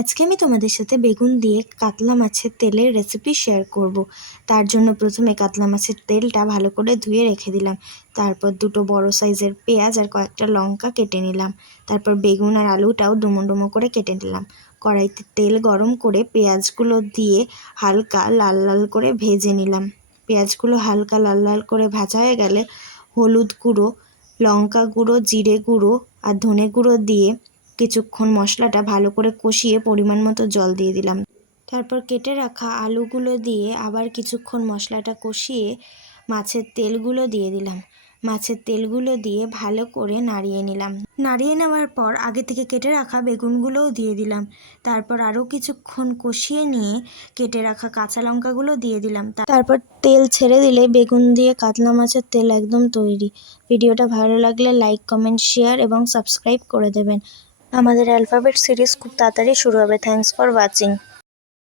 আজকে আমি তোমাদের সাথে বেগুন দিয়ে কাতলা মাছের তেলের রেসিপি শেয়ার করব। তার জন্য প্রথমে কাতলা মাছের তেলটা ভালো করে ধুয়ে রেখে দিলাম। তারপর দুটো বড় সাইজের পেঁয়াজ আর কয়েকটা লঙ্কা কেটে নিলাম। তারপর বেগুন আর আলুটাও ডুমো ডুমো করে কেটে নিলাম। কড়াইতে তেল গরম করে পেঁয়াজগুলো দিয়ে হালকা লাল লাল করে ভেজে নিলাম। পেঁয়াজগুলো হালকা লাল লাল করে ভাজা হয়ে গেলে হলুদ গুঁড়ো, লঙ্কা গুঁড়ো, জিরে গুঁড়ো আর ধনে গুঁড়ো দিয়ে কিছুক্ষণ মশলাটা ভালো করে কষিয়ে পরিমাণ মতো জল দিয়ে দিলাম। তারপর কেটে রাখা আলুগুলো দিয়ে আবার কিছুক্ষণ মশলাটা কষিয়ে মাছের তেলগুলো দিয়ে দিলাম। মাছের তেলগুলো দিয়ে ভালো করে নাড়িয়ে নিলাম। নাড়িয়ে নেওয়ার পর আগে থেকে কেটে রাখা বেগুনগুলোও দিয়ে দিলাম। তারপর আরও কিছুক্ষণ কষিয়ে নিয়ে কেটে রাখা কাঁচা লঙ্কাগুলো দিয়ে দিলাম। তারপর তেল ছেড়ে দিলে বেগুন দিয়ে কাতলা মাছের তেল একদম তৈরি। ভিডিওটা ভালো লাগলে লাইক, কমেন্ট, শেয়ার এবং সাবস্ক্রাইব করে দেবেন। আমাদের অ্যালফাবেট সিরিজ খুব তাড়াতাড়ি শুরু হবে। Thanks for watching.